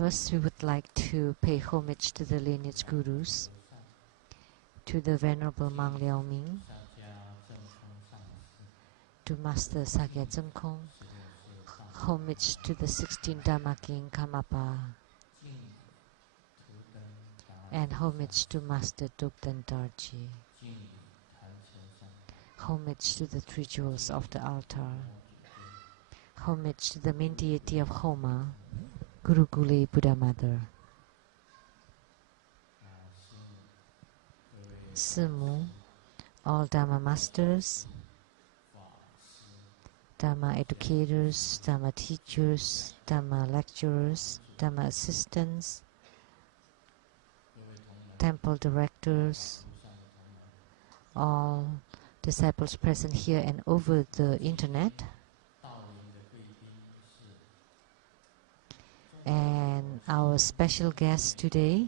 First, we would like to pay homage to the lineage gurus, to the Venerable Mang Liao Ming, to Master Sakya Dzogchen, homage to the 16 Dharma King Karmapa, and homage to Master Dukden Darji, homage to the three jewels of the altar, homage to the main deity of Homa, Guru Gule Buddha Mother, Simu, all Dharma masters, Dharma educators, Dharma teachers, Dharma lecturers, Dharma assistants, temple directors, all disciples present here and over the internet, and our special guest today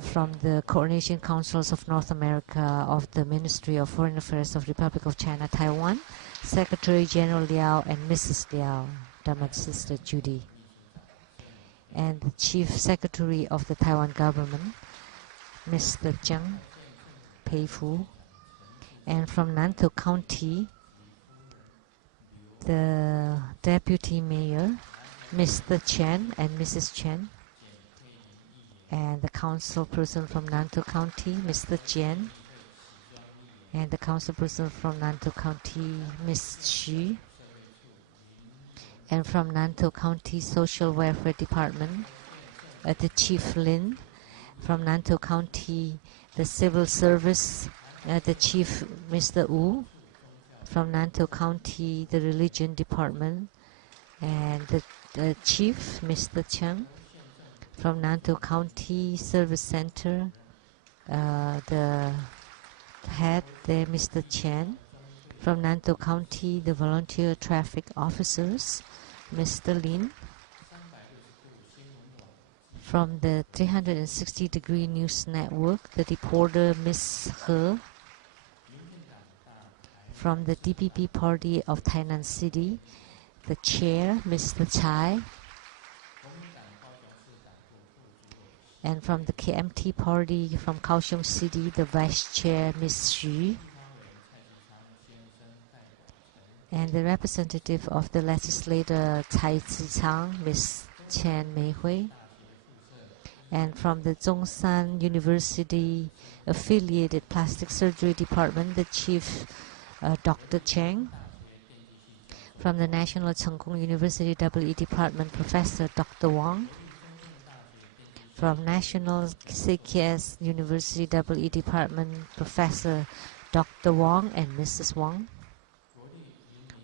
from the Coordination Councils of North America of the Ministry of Foreign Affairs of Republic of China, Taiwan, Secretary General Liao and Mrs. Liao, Dharma Sister Judy, and the Chief Secretary of the Taiwan Government, Mr. Tsang Pei-Fu, and from Nantou County, the Deputy Mayor, Mr. Chen and Mrs. Chen, and the council person from Nantou County, Mr. Jian, and the council person from Nantou County, Ms. Xu, and from Nantou County Social Welfare Department, the Chief Lin, from Nantou County, the Civil Service, the Chief Mr. Wu, from Nantou County, the Religion Department, and the Chief, Mr. Tsang, from Nantou County Service Center, the head there, Mr. Chen, from Nantou County, the Volunteer Traffic Officers, Mr. Lin, from the 360-degree News Network, the reporter, Ms. He, from the DPP Party of Tainan City, the chair, Mr. Chai, and from the KMT Party from Kaohsiung City, the vice chair, Ms. Xu, and the representative of the legislator, Tsai Tsang, Ms. Chen Meihui, and from the Zhongshan University affiliated Plastic Surgery Department, the chief, Dr. Cheng, from the National Cheng Kung University EE Department, Professor Dr. Wang, from National CKS University EE Department, Professor Dr. Wang and Mrs. Wang,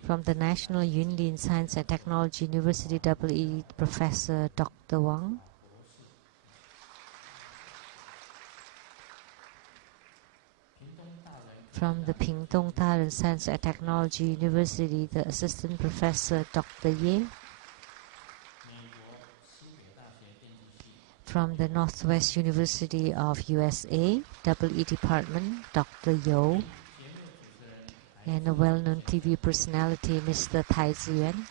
from the National Yunlin Science and Technology University EE, Professor Dr. Wang, from the Pingtung Daren Science and Technology University, the Assistant Professor Dr. Ye, from the Northwest University of USA, EE Department, Dr. Yo, and a well-known TV personality, Mr. Tai Ziyuan,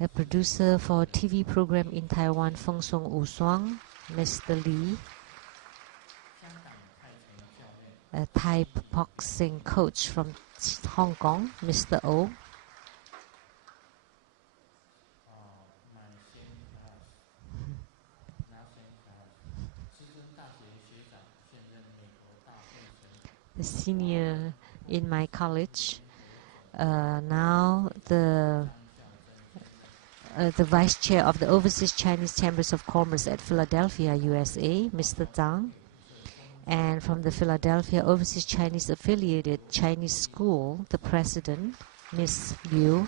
a producer for TV program in Taiwan, Feng Song Wu Shuang, Mr. Li, a Thai boxing coach from Hong Kong, Mr. O, the senior in my college, now the vice chair of the Overseas Chinese Chambers of Commerce at Philadelphia, USA, Mr. Tsang, and from the Philadelphia Overseas Chinese Affiliated Chinese School, the president, Ms. Liu,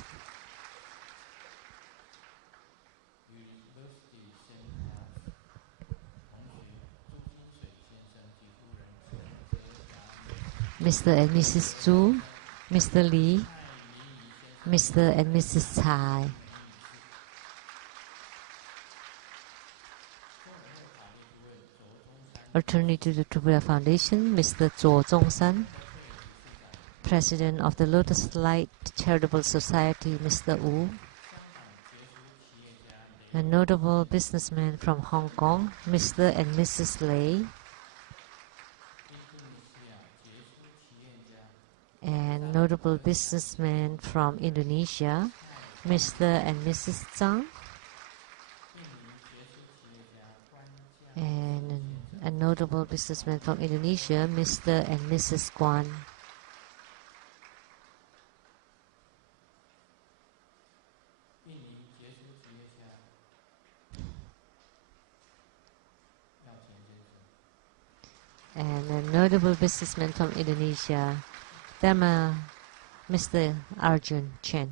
Mr. and Mrs. Zhu, Mr. Li, Mr. and Mrs. Tsai, attorney to the Tribhuvan Foundation, Mr. Zhuo Zhongshan, President of the Lotus Light Charitable Society, Mr. Wu, a notable businessman from Hong Kong, Mr. and Mrs. Lei, and notable businessmen from Indonesia, Mr. and Mrs. Tsang, and a notable businessman from Indonesia, Mr. and Mrs. Guan. And a notable businessman from Indonesia, Dharma, Mr. Arjun Chen.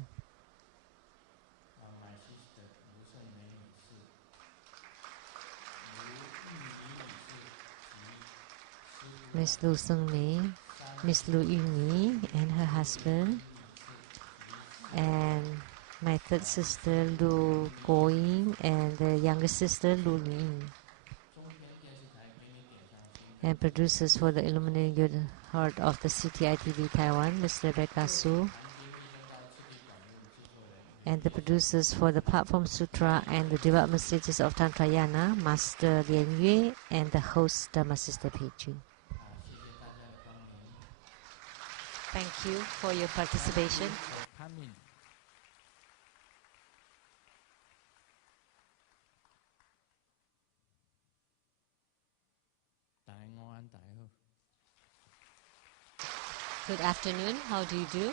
Miss Lu Sung-mi, Miss Lu Ying-mi and her husband, and my third sister Lu Go-ying and the younger sister Lu Ling. And producers for the Illuminating Good Heart of the CTI-TV Taiwan, Ms. Rebecca Su. And the producers for the Platform Sutra and the Development Stages of Tantrayana, Master Lian Yue and the host, Dharma Sister Peiju. Thank you for your participation. Good afternoon. How do you do?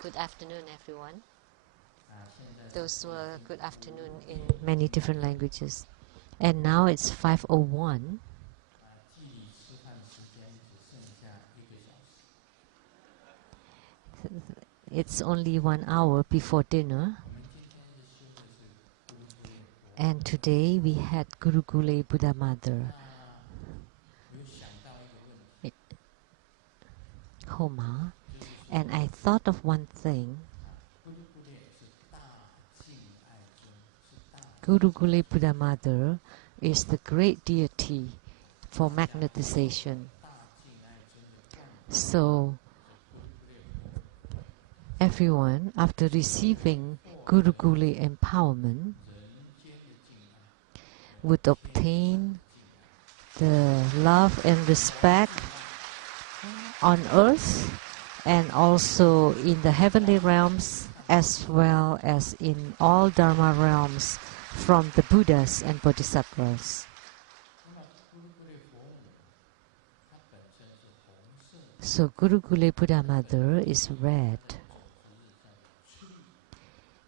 Good afternoon, everyone. Those were good afternoon in many different languages. And now it's 5:01. It's only 1 hour before dinner. And today we had Guru Gule Buddha Mother Homa. And I thought of one thing. Guru Gule Buddha Mother is the great deity for magnetization. So everyone, after receiving Guru Gule empowerment, would obtain the love and respect on earth and also in the heavenly realms, as well as in all Dharma realms from the Buddhas and Bodhisattvas. So Guru Gule Buddha Mother is red,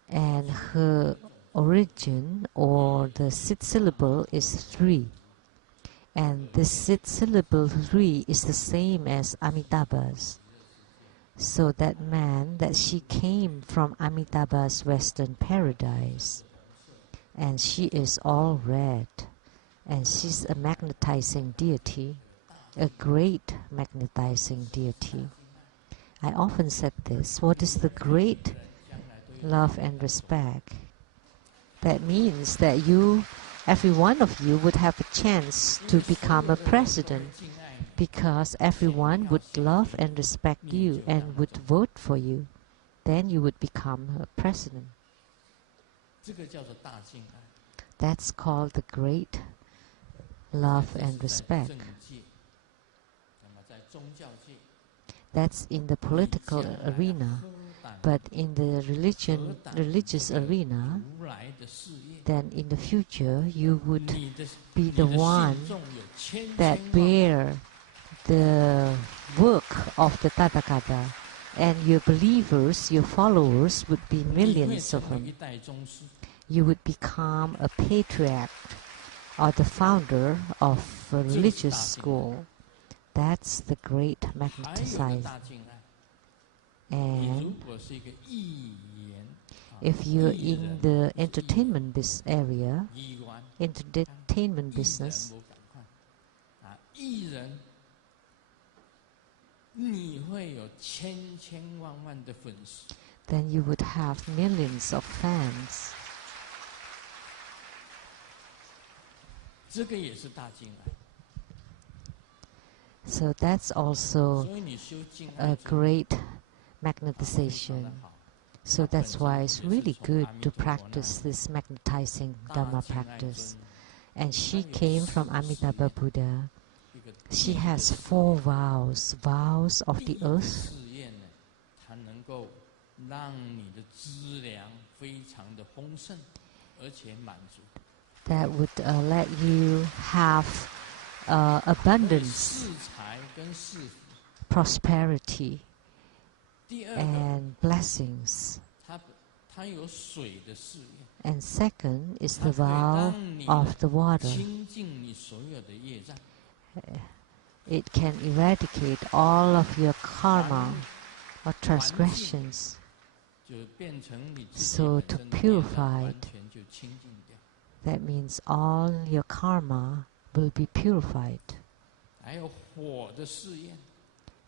and her origin or the Sit syllable is 3. And the Sit syllable 3 is the same as Amitabha's. So that meant that she came from Amitabha's Western paradise. And she is all red. And she's a magnetizing deity, a great magnetizing deity. I often said this, what is the great love and respect? That means that you, every one of you, would have a chance to become a president, because everyone would love and respect you and would vote for you. Then you would become a president. That's called the great love and respect. That's in the political arena. But in the religious arena, then in the future you would be the one that bear the work of the Tathagata, and your believers, your followers would be millions of them. You would become a patriarch or the founder of a religious school. That's the great magnetizing. And if you're in the entertainment business, 亿人，你会有千千万万的粉丝。then you would have millions of fans. 这个也是大敬爱。 So that's also 所以你修敬爱 a 尊 great 非常 magnetization. 的好。 So that's why it's really good to practice this magnetizing 大 Dharma 敬爱 practice. 尊 And she 它有 came 四 from 个誓 Amitabha 言， Buddha. 一个 She 第一个 has 誓 4 言 vows, vows of 第 the 一个 earth 誓言呢，它能够让你的资粮非常的丰盛，而且满足。 that would let you have 所以 abundance, 世财跟世福。 prosperity, 第二个， and blessings. 它有水的誓言， And second is 它 the 可以 vow 让你 of the water. 清净你所有的业障。 It can eradicate all of your karma 环 or transgressions. 就变成你自己 So 本 to 身的业障 purify 完 it, 全就清净掉。 that means all your karma will be purified. 还有火的誓言，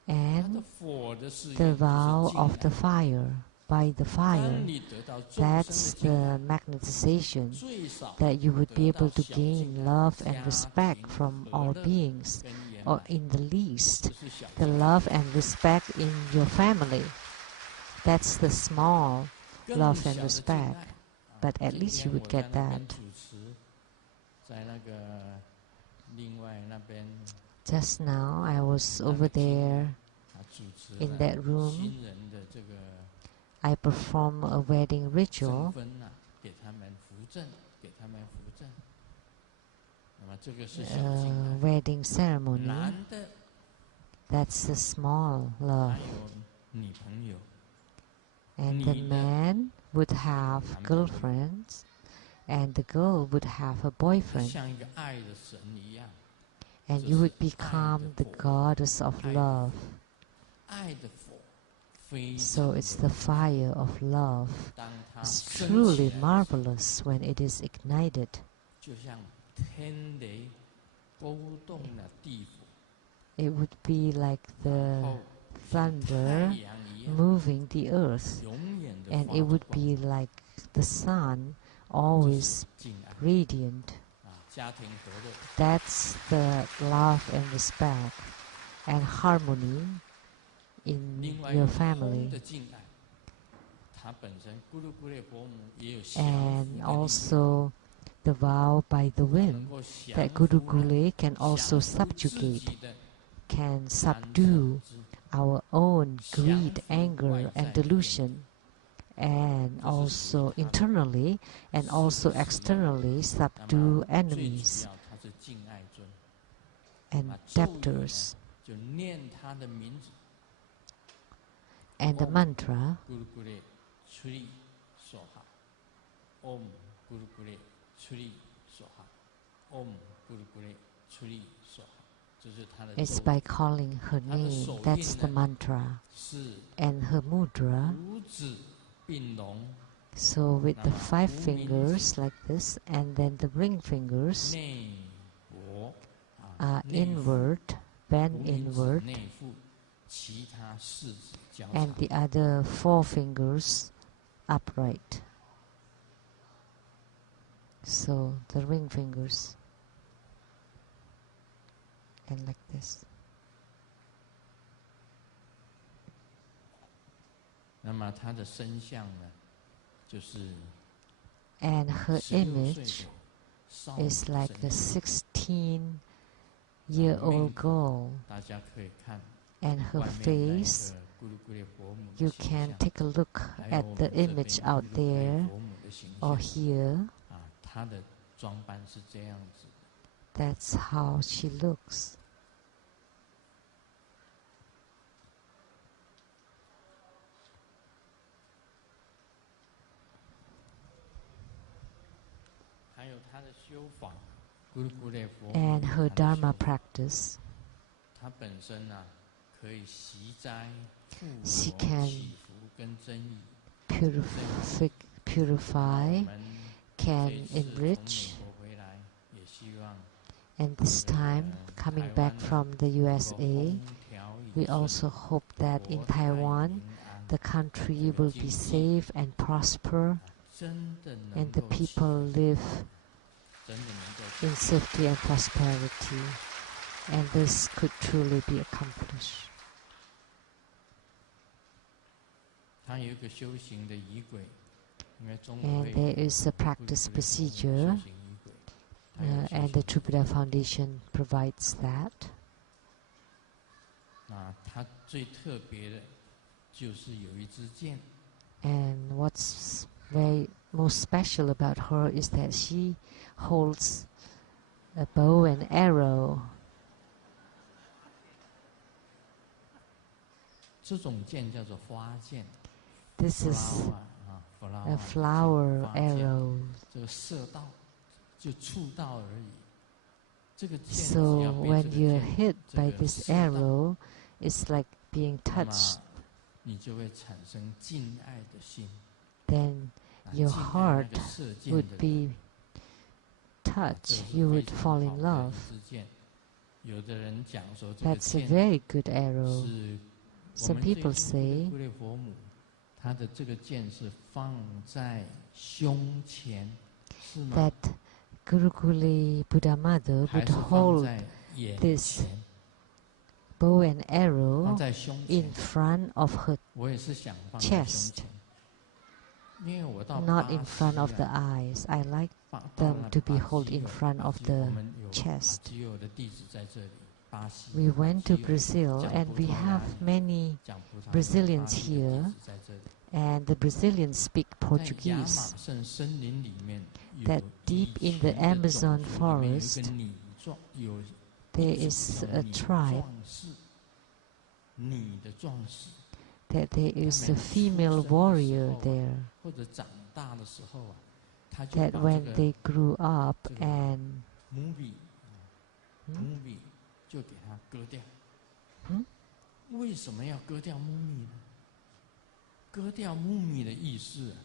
它的 And 火的誓 the 言就是 vow 敬 of 爱 the fire, by the 当 fire, 你得到众生 that's 的敬 the 爱， magnetization 最少 that you would be 得到 able to 小敬 gain 爱 love 家 and respect 庭 from 和 all 乐 beings, 跟圆 or 满， in the least, 这是小 the 敬爱。 love and respect in your family. That's the small 更 love 小 and 的敬 respect, 爱。 but at 今 least you 天 would 我在 get 那边 that. 主持，在那个另外那边， Just now, I was 那 over 个经 there 他主持 in 了 that room. 新人的这个 I perform a wedding 证 ritual, 婚啊，给他们扶正，给他们扶正。那么这个是小敬爱。 wedding ceremony. 男的 That's the small 还 love. 有女朋友， And the 女的 man would have 男朋友 girlfriends, and the girl would have a 他 boyfriend, 像一个爱的神一样， and 这 you 是 would 爱的 become the 火， goddess of 爱的 love. 爱的火非 So 常 it's 的 the fire of love. 当它 It's 升起 truly 来的时候， marvelous when it is ignited. 就像天雷勾动了地府， It would be like 然 the 后像太 thunder 阳一样， moving the earth, 永远的 and 发 it 着 would 光， be like the sun, 这 always 是敬爱 radiant. 啊，家庭和乐。 That's the love and respect and harmony in 另外 your 空 family. 的敬爱，它本身咕噜咕噜伯母也有降服 And 的力量， also the vow by the 它能 wind 够降 that 服 Guru 了 Gule can 降 also 服自 subjugate, 己的 can 贪嗔 subdue 痴 our own 降 greed, 服 anger, 外在 and 的愿 delusion, and 这是属于 also 他的 internally and 是 also 主要 externally 那 subdue 么最主 enemies 要它是敬爱尊， and 啊咒语呢 debtors. 就念他的名字， And the Om mantra, 咕噜咕噜出力说哈，Om 咕噜咕噜出力说哈，Om 咕噜咕噜出力说哈，这是他的 is 咒 by 语， calling her 他的 name. 手 That's 印 the 呢 mantra. 是 And her mudra, 五指并拢， so with the 5 无名 fingers like this, and then the ring fingers 内国啊 are 内腹 inward, 无 bend 名指 inward, 内腹，其他四指交 and 叉。 the other 4 fingers upright. So the ring fingers, and like this. 那么他的身相呢，就是 And her 16岁 image 的少女 is like a 身 16-year-old girl, 大家可以看 and her 外面那 face, 个咕噜咕噜佛母的 you 形 can 象， take a look 还有 at 我 the 们这 image 边咕 out 噜咕噜 there 佛母的形 or 象 here. 啊，她的装扮是这样子。 That's how she looks. 还有她的修法，咕噜咕噜佛母 And 有 her 她的 Dharma 修法 practice, 它本身啊，可以息灾、复 She 活、 can 祈福跟增益。 purify, 我们 can 这次从美 enrich, 国回来，也希望 And this time, coming back from the USA, we also hope that in Taiwan, the country will be safe and prosper, and the people live in safety and prosperity, and this could truly be accomplished. And there is a practice procedure, and the True Buddha Foundation provides that. And what's most special about her is that she holds a bow and arrow. This is a flower arrow. So when you're hit by this arrow, it's like being touched. Then your heart would be touched. You would fall in love. That's a very good arrow. Some people say that Gurukuli Buddha Mother would hold this bow and arrow in front of her chest, not in front of the eyes. I like them to be held in front of the chest. We went to Brazil, and we have many Brazilians here, and the Brazilians speak Portuguese. That deep in the Amazon forest, there is a tribe that there is a female warrior there, that when they grew up and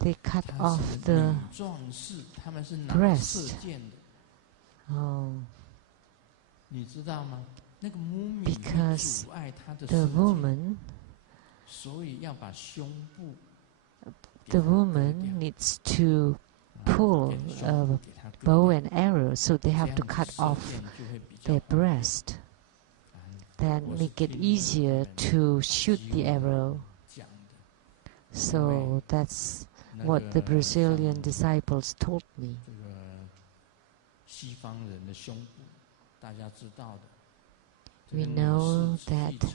they cut off the breast. Oh. Because the woman needs to pull a bow and arrow, so they have to cut off their breast, then make it easier to shoot the arrow. So that's what the Brazilian disciples told me. We know that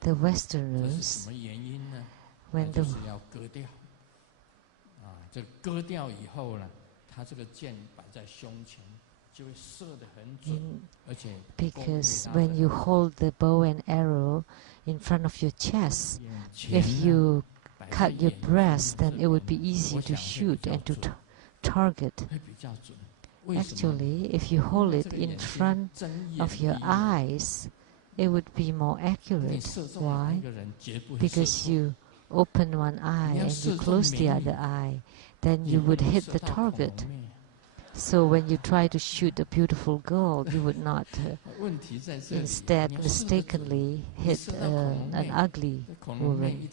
the Westerners, when the because when you hold the bow and arrow in front of your chest, if you cut your breast, then it would be easy to shoot and to target. Actually, if you hold it in front of your eyes, it would be more accurate. Why? Because you open one eye and you close the other eye, then you would hit the target. So when you try to shoot a beautiful girl, you would not instead mistakenly hit an ugly woman.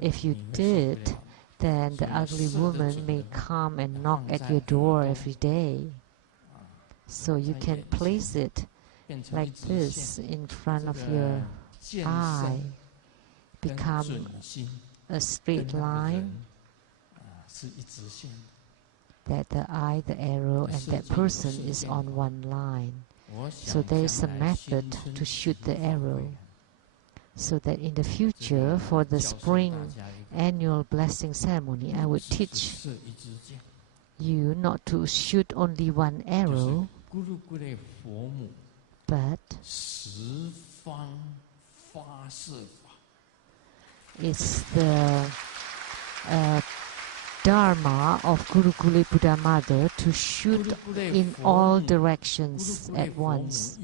If you did, then the ugly woman may come and knock at your door every day. So you can place it like this in front of your eye, become a straight line, that the eye, the arrow, and that person is on one line. So there is a method to shoot the arrow, so that in the future, for the spring annual blessing ceremony, I would teach you not to shoot only one arrow, but it's the Dharma of Gurukuli Buddha Mother to shoot in all directions at once.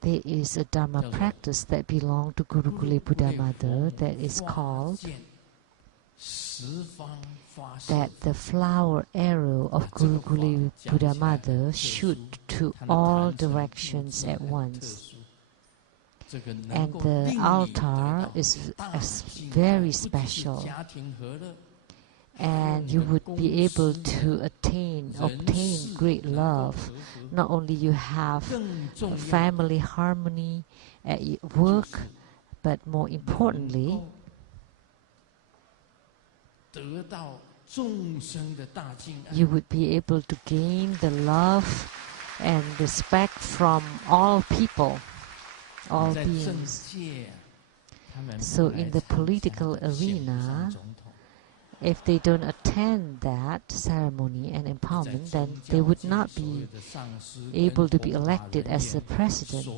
There is a Dharma practice that belongs to Gurukuli Buddha Mother that is called that the flower arrow of Guru Guli Buddha Mother shoot to all directions at once. And the altar is very special. And you would be able to obtain great love. Not only you have family harmony at work, but more importantly, you would be able to gain the love and respect from all people, all beings. So in the political arena, if they don't attend that ceremony and empowerment, then they would not be able to be elected as a president.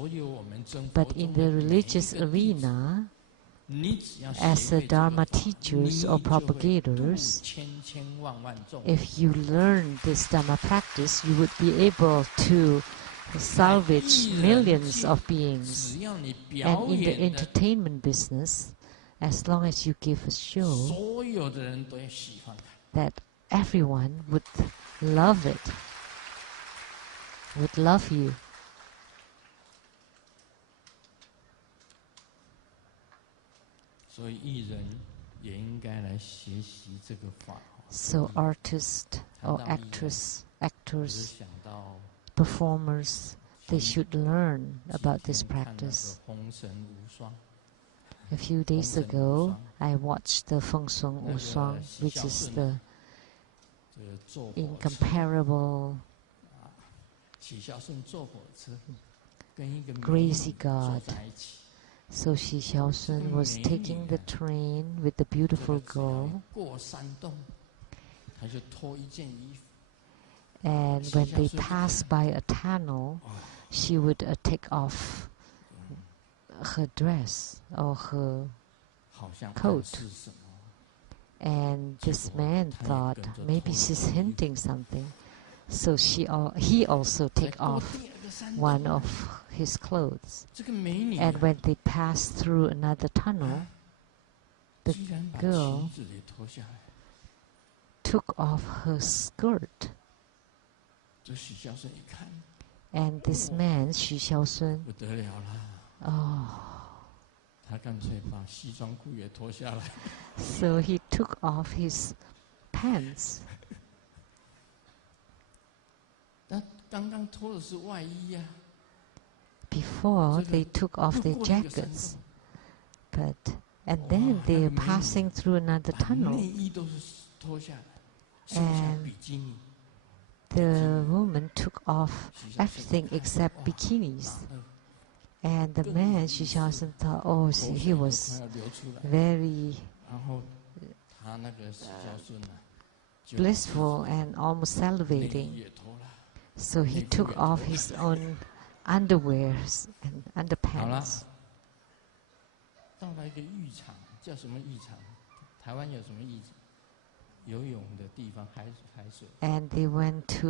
But in the religious arena, as a Dharma teachers or propagators, if you learn this Dharma practice, you would be able to salvage millions of beings. And in the entertainment business, as long as you give a show, that everyone would love it, would love you. So artists or actors, performers, they should learn about this practice. A few days ago, I watched the Feng Sung Wu Shuang, which is the incomparable crazy god. So Xi Xiaosun was taking the train with the beautiful girl, and when they passed by a tunnel, she would take off her dress or her coat. And this man thought maybe she's hinting something. So he also take off one of his clothes. And when they passed through another tunnel, the girl took off her skirt. And this man, Xu Xiaosun, so he took off his pants. Before they took off their jackets, and then they are passing through another tunnel, and the woman took off everything except bikinis. And the man, Xu Xiaosun, thought, he was very blissful and almost salivating. So he took off his own underwears and underpants. And they went to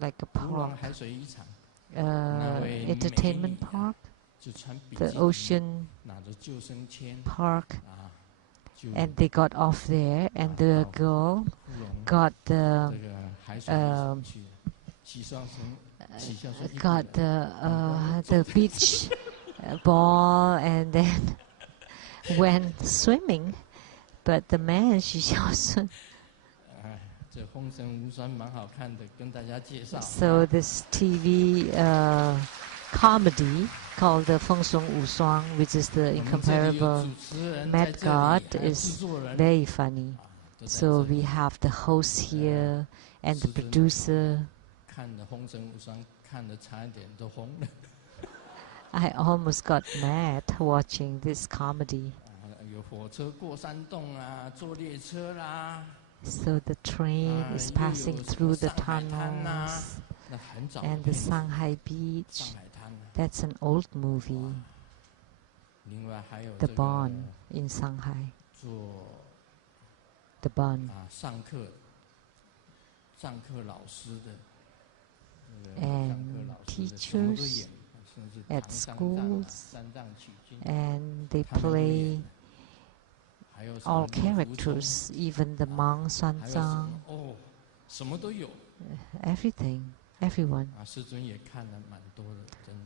like a park, entertainment park, the ocean park, and they got off there, and the girl got the beach ball, and then went swimming. But the man, Xu Xiaosun, so this TV comedy called the Feng Sung Wu Shuang, which is the incomparable mad god, is very funny. So we have the host here and the producer. I almost got mad watching this comedy. So the train is passing through the tunnels and the Shanghai beach. That's an old movie. The Bond in Shanghai. The Bond. And teachers at schools, and they play all characters, even the monk Xuanzang, everything, everyone.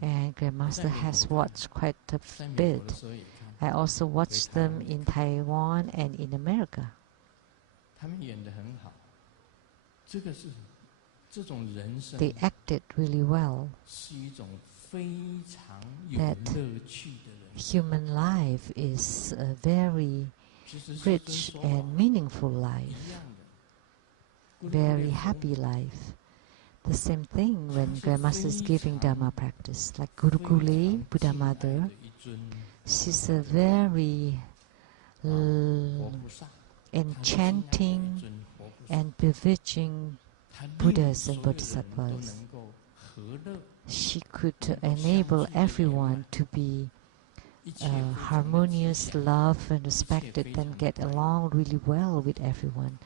And Grandmaster has watched quite a bit. I also watched them in Taiwan and in America. They acted really well. That human life is a very rich and meaningful life, very happy life. The same thing when Grandmaster is giving Dharma practice, like Guru Gule, Buddha Mother. She's a very enchanting and bewitching Buddhas and Bodhisattvas. She could enable everyone to be harmonious, loved and respected, and get along really well with everyone.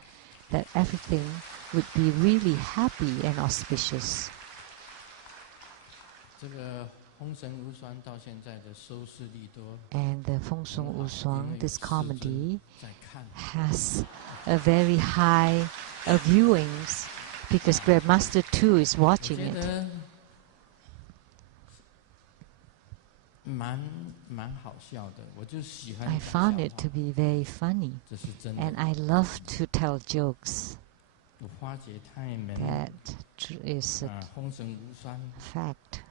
That everything would be really happy and auspicious. And the Feng Song Wu Shuang, this comedy, has a very high viewings because Grandmaster too is watching it. I found it to be very funny, and I love to tell jokes. That is a fact.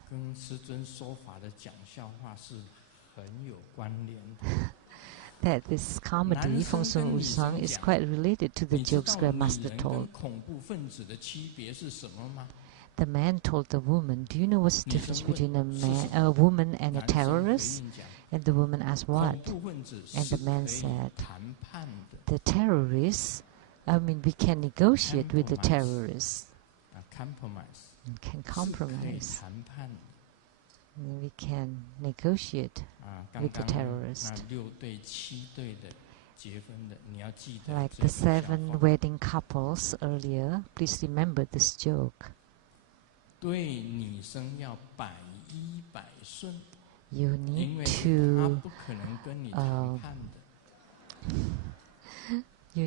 That this comedy, Feng Song Wu Shuang, is quite related to the jokes Grandmaster told. The man told the woman, "Do you know what's the difference between a woman and a terrorist?" And the woman asked, "What?" And the man said, "The terrorists, we can negotiate with the terrorists. We can compromise. We can negotiate with the terrorists." Like the 7 wedding couples earlier, please remember this joke. You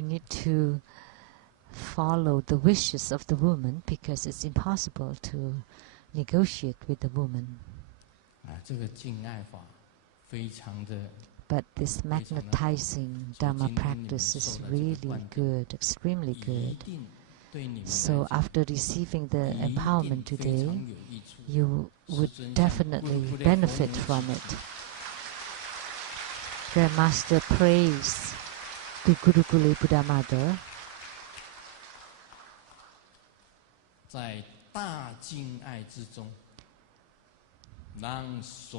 need to follow the wishes of the woman because it's impossible to negotiate with the woman. But this magnetizing Dharma practice is really good, extremely good. So after receiving the empowerment today, you would definitely benefit from it. Grandmaster prays to Guru Gule Buddha Mother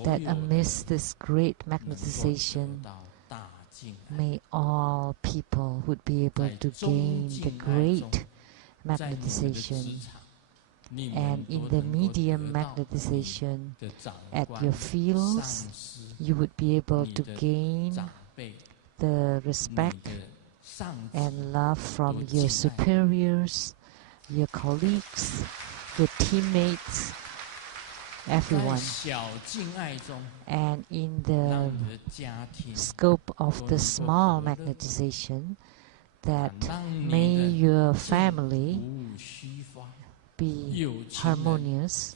that amidst this great magnetization, may all people would be able to gain the great magnetization, and in the medium magnetization at your fields, you would be able to gain the respect and love from your superiors, your colleagues, your teammates, everyone. And in the scope of the small magnetization, that may your family be harmonious,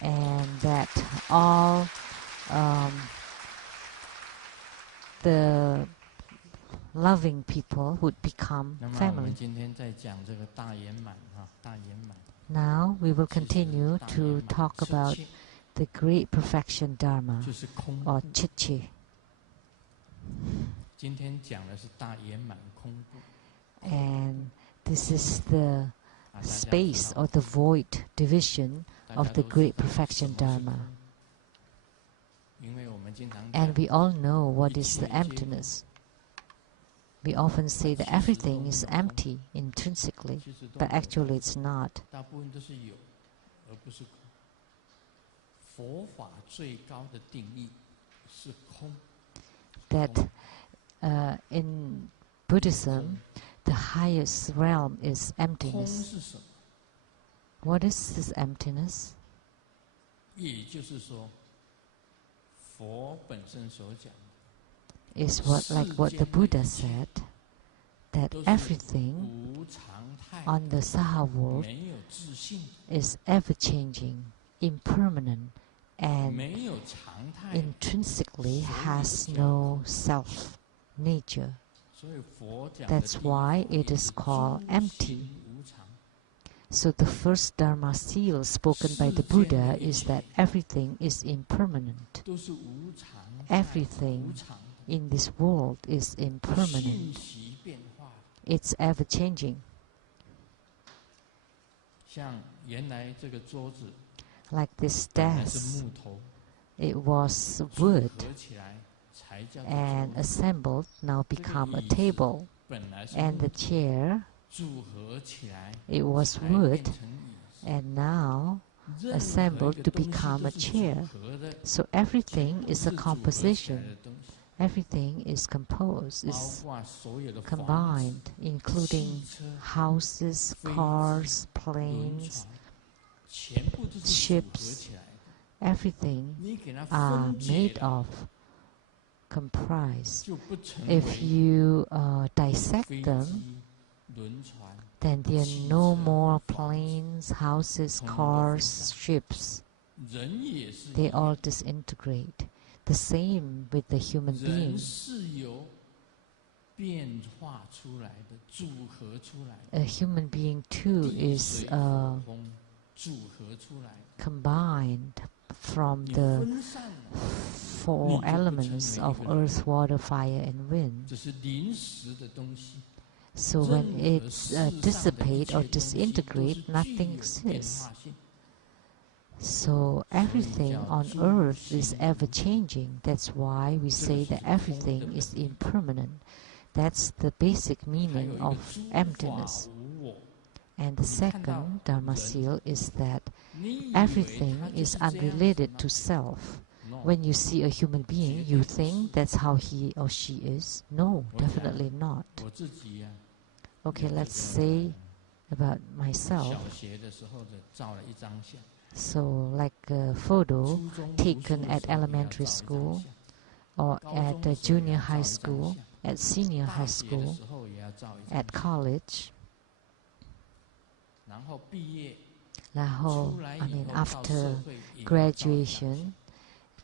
and that all the loving people would become family. Now we will continue to talk about the great perfection Dharma, or Chichi. And this is the space or the void division of the great perfection Dharma. And we all know what is the emptiness. We often say that everything is empty intrinsically, but actually it's not. That in Buddhism, the highest realm is emptiness. What is this emptiness? is what the Buddha said, that everything on the Saha world is ever-changing, impermanent, and intrinsically has no self-nature. That's why it is called empty. So the first Dharma seal spoken by the Buddha is that everything is impermanent. Everything in this world is impermanent. It's ever-changing. Like this desk, it was wood and assembled, now become a table. And the chair, it was wood and now assembled to become a chair. So everything is a composition. Everything is composed, is combined, including houses, cars, planes, ships. Everything are made of, comprised. If you dissect them, then there are no more planes, houses, cars, ships. They all disintegrate. The same with the human being. A human being too is combined from the four elements of earth, water, fire, and wind. So when it's dissipate or disintegrate, nothing exists. So everything on earth is ever-changing. That's why we say that everything is impermanent. That's the basic meaning of emptiness. And the second Dharma seal is that everything is unrelated to self. When you see a human being, you think that's how he or she is. No, definitely not. Okay, let's say about myself. So like a photo taken at elementary school or at junior high school, at senior high school, at college. After graduation,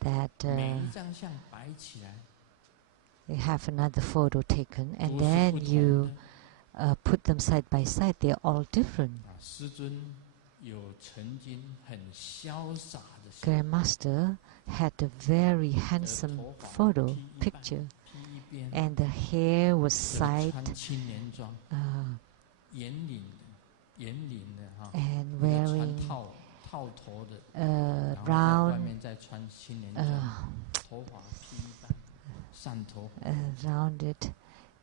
that you have another photo taken, and then you put them side by side. They are all different. Grandmaster had a very handsome picture, and the hair was side and wearing rounded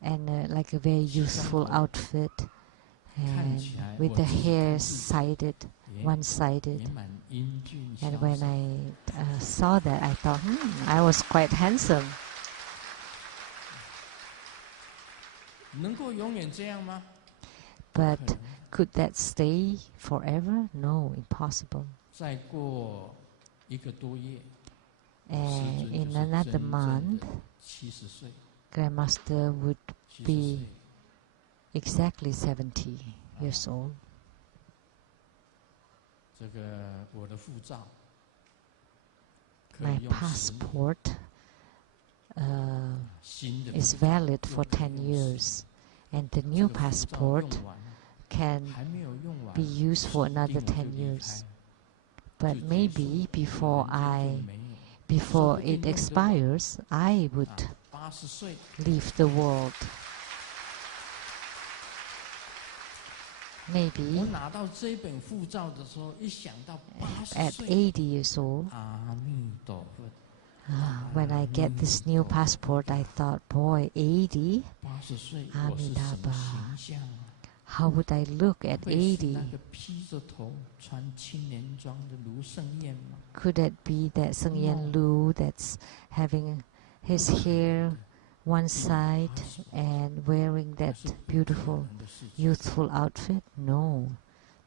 and like a very youthful outfit, and with the hair one-sided. And when I saw that, I thought, I was quite handsome. But could that stay forever? No, impossible. And in another month, Grandmaster would be exactly 70 years old. My passport is valid for 10 years, and the new passport can be used for another 10 years. But maybe before it expires, I would leave the world. Maybe at 80 years old, when I get this new passport, I thought, boy, 80? Amitabha. How would I look at 80? Could it be that Sheng-Yen Lu that's having his hair one side and wearing that beautiful youthful outfit? No,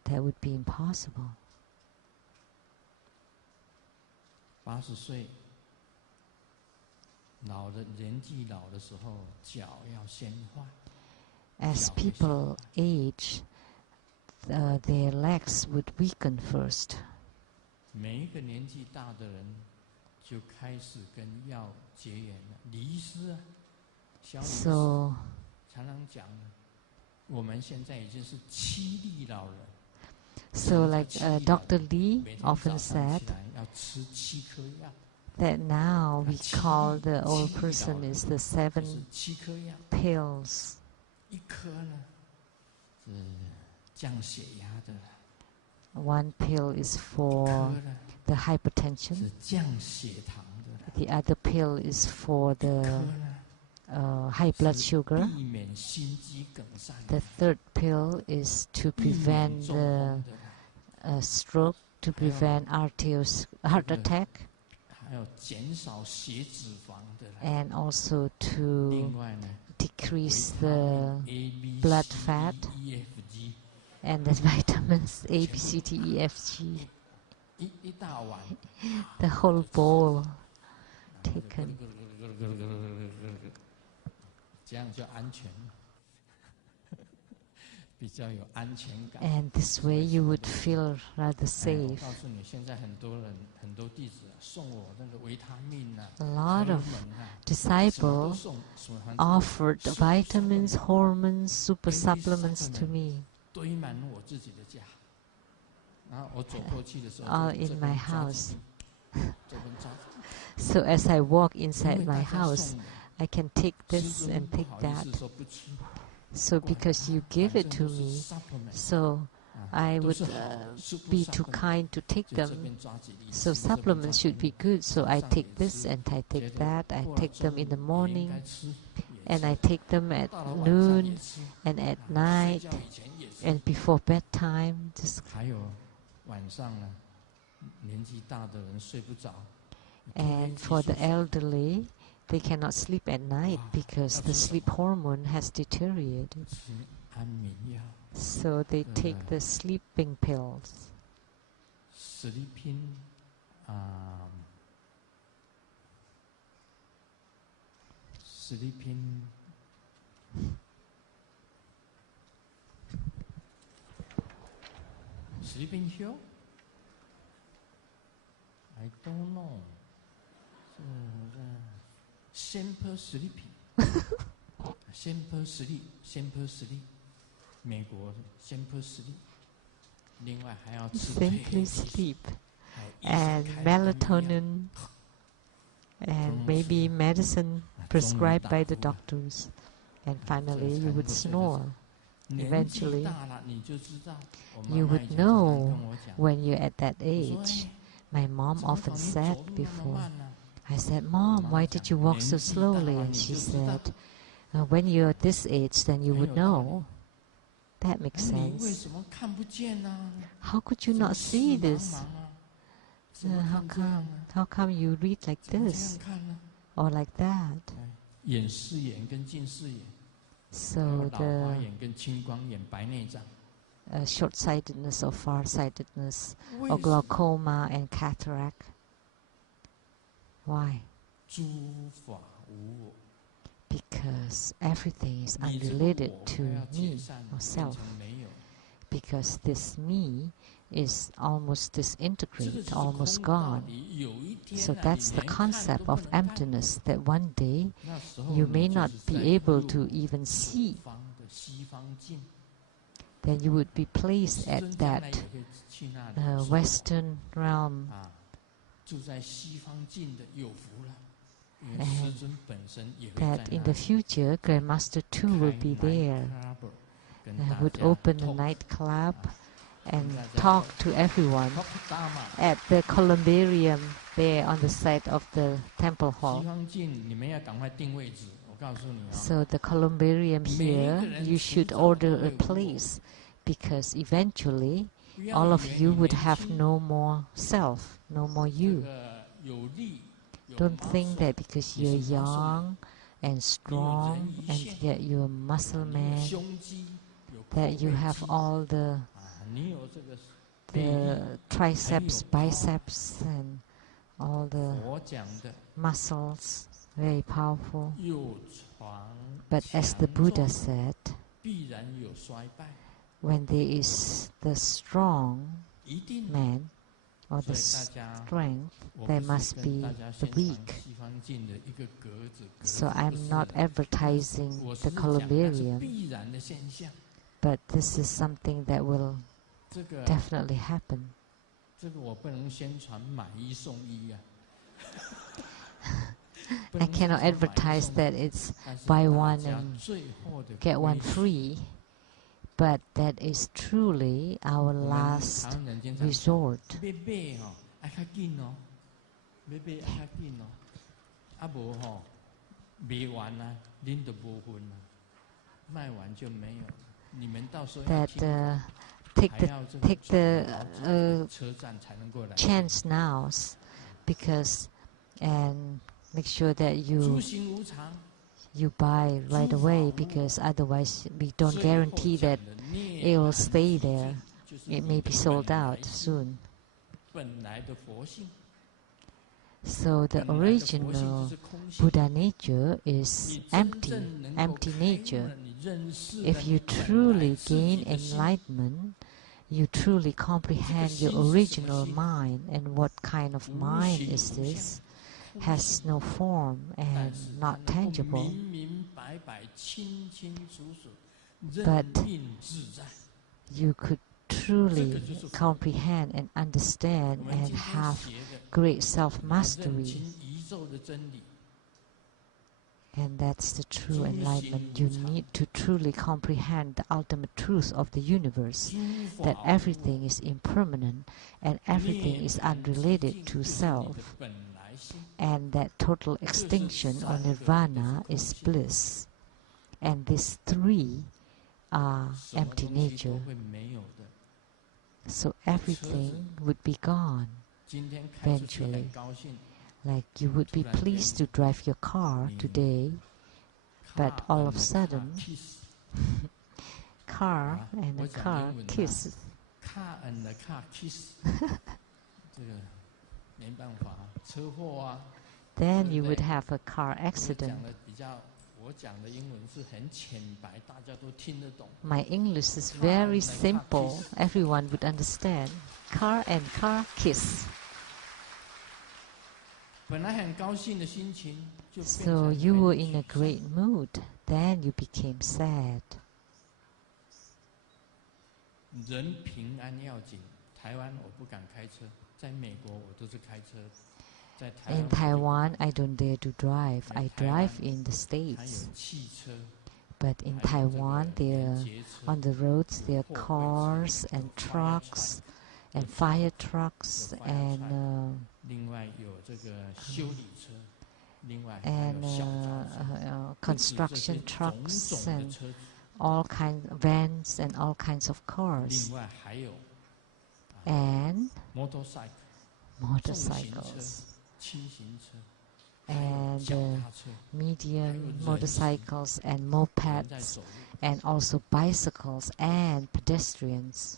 that would be impossible. 年纪老的时候，脚要先坏。 As people age, their legs would weaken first. 每一个年纪大的人就开始跟药结缘了，李师啊，小李师 So 常常讲呢，我们现在已经是7粒老人。 So like Dr. Lee 每天 often 早上 said 起来要吃7颗药， that now we call the old 7粒 person 老人 is the 就是 7 7颗药， pills. 一颗呢是降血压的， One pill is 一 for 颗呢 the hypertension. 是降血糖的， The other pill is for 一颗 the 呢 high blood 是 sugar. 避免心肌梗塞 The 的， third pill is to 避免 prevent 中 the 风的， stroke, to prevent heart attack, 还有减少血脂肪的， and also 另 to 外呢 decrease 维他 the 命 A B blood C fat. D E F G and the vitamins A, B, C, D, E, F, G. 一大碗， The whole bowl 然后就 taken. 这样就安全了，比较有安全感。 And this way you would feel rather 我 safe. 告诉你，现在很多人很多弟子送我那个维他命啊， A lot of 荷尔蒙啊，什么都 disciples 送，什么 offered Super vitamins, supplement. hormones, super Every supplements to supplement. me, 堆满我自己的家。然后我走过去的时候， all 就这 in 边 my 抓几 house. 滴，这边抓几滴， So as I walk 因 inside 为 my 大家 house, 送我， I can take 师 this 尊 and 不 take 好意 that. 思说不吃。 So because you give it to me, so I would be too kind to take 就这 them. 边抓几粒， So 这边抓 supplements 几 should 粒 be good. So I 早上 take 也 this 吃， and I 觉 take 得 that. I 过了 take 中 them in 午 the 也应 morning 该吃，也 and 吃 I take them at 到了晚上也 noon 吃， and at 睡 night 觉以前也吃。 and before bedtime. Just 还有晚上呢，年纪大的人睡不着， and for the elderly, they cannot sleep at night because the sleep hormone has deteriorated. 吃安眠药 So they take the sleeping pills. ，sleeping sleeping sleeping pill. I don't know. Simple sleeping. Simple sleep. Simple sleep. 美国 simple sleep. 另外还要吃褪黑 Simply 激素 sleep 还有医 and 生开的安眠药 melatonin and maybe medicine prescribed by the doctors. And finally, you would snore. 年纪 Eventually, 大了你就知道，我 you 妈妈 would 以前常常 know 跟我讲， when you're at that 我说 age. 哎 My mom 怎么 often 搞你 said 走路那么 before, 慢呢？ I said, Mom, why did you walk so slowly? And she said, when you're this age, then you would know. That makes 你为 sense. 什么看不见呢？ How could you 怎么 not 视 see 盲 this? 盲啊？怎么 How 看这样 come? 呢？ How come you read like 怎么这 this 样看呢？ or like that? 眼视眼跟近视眼，还 So 有老花 the 眼跟青光眼、白内障， short-sightedness or far-sightedness 为 or 什么 glaucoma and cataract. Why? 诸法无我？ Because everything is 你这个 unrelated 我 to 还要解 me 散， or 变 self. 成没有。 Because this me is almost 这个 disintegrated, 就是 almost 空的道 gone. 理。有一天 So 啊， that's 你 the 连看 concept 都 of 不能看， emptiness, that one day 那时候 you 你 may 就 not 是 be 在 able 入 to even 西 see. 方的西方境。 Then you would be 师 placed at 尊将来 that 也会去那里说 Western realm. 啊，住在西方境的有福了，因为 And 师尊本身也会在 that 那 in the 里 future, Grandmaster too will 开 be night there. club，跟大 Would 家 open a talk nightclub and 跟大家 talk to everyone talk Dharma。 at the columbarium there on the side of the temple 西 hall. 方境你们要赶快定位置，我告诉你啊， So the columbarium here, 每一个人 you 迟 should 早 order 都 a 会无我。 place because eventually 不要 all 以 of 为 you 你 would 年 have 轻， no more self, no more 这 you. 个有力有 Don't think muscle， that because 你 you're 是 muscle man， young and strong 你有人鱼 and 线， yet you're a muscle 你有 man, 胸肌，有阔 that you 背 have 肌 all the 啊，你有这个背力。 the triceps, 还有 biceps, and all the 佛讲的 muscles very powerful. 又床 But as the 强 Buddha 壮 said, 必然有衰败， when there is the strong 一定。 man or 所 the 以大家， strength, 我 there 不是 must 跟 be 大家 the 宣传 weak. 西方经的一个格子， So 格子 I'm 不是 not 的， advertising 我 the 是讲那是 columbarium, 必然的现象。 but this is something that will 这个 definitely happen. 这个我不能宣传买一送一啊。I cannot advertise that it's buy one and get one free, but that is truly our 我们 last 常人经常讲 resort. 买买哦，爱较紧哦，买买爱较紧哦，啊无吼，卖完啊，恁就无份了，卖完就没有了。你们到时候要 That 听， take 还 the 要这个 take 转 the 好几个车站才能过来。 chance now, because and make sure that 诸 you 行无常， you buy right away, because otherwise we don't guarantee that it will stay there. It may be sold out soon. 本来的佛性， So the 本来的佛性就 original 是空性。 Buddha nature is 你真 empty, 正能够 empty 开悟 nature. 了，你认识了 If 你 you 本来 truly 自己 gain 的心， enlightenment, you truly comprehend your original mind. And what kind of 无 mind 形 is 无相， this? 空 Has 性， no form 但 and 是它 not 能够 tangible. 明明白白、清清楚楚、 But 任运自在。 You could truly comprehend and understand 我们 and 今天 have 学的， great 你要认 self-mastery. 清宇宙的真理。 And that's the true 诸行 enlightenment. 无 You 常， need to truly comprehend the ultimate truth of the universe, 诸 that 法无 everything is impermanent and 我， everything 涅 is 槃之 unrelated 境 to 就是你 self, 的本来心。 and that total 这就是 extinction 三 or 个， nirvana 一个是 is 空性， bliss. And these three are 什么 empty 东西都 nature. 会没有的。 So everything would be gone 今天开出去 eventually. 很高兴， Like you would be 突然间 pleased to drive your car 你 today, but 卡 all 恩 of 的 a 卡 sudden, kiss， car 啊 and 我 a 讲 car 英文的 kiss. 卡恩的卡 kiss， 这个没办法，车祸啊。 Then 对 you 不 would 对？ have a car 我 accident. 讲的比较，我讲的英文是很浅白，大家都听得懂。 My English is Car very and a car simple. kiss. Everyone would understand. Car and car kiss. 本来很高兴的心情，就变 So 成 you 很 were in a 沮丧。 great mood. Then you became sad. 人平安要紧。台湾我不敢开车，在美国我都是开车，在台 In 湾我就不敢 Taiwan, I don't dare to drive. I drive in the 它有 States. 汽车， But in 还有这个 Taiwan, 连 there 接车， on the roads there are 货柜车， cars and 有 fire trucks truck， and 有 fire truck， trucks 有 fire and truck，另外有这个修理车，另外还 and 有小轿车，不止这些 construction 种 trucks 种的 and 车子， all kinds vans and all kinds of 另 cars 外还有 and motorcycle 重型车、 motorcycles 轻型车，还有 and 脚踏车， medium 还有人行 motorcycles and 人在 mopeds 走路。 and also bicycles and pedestrians.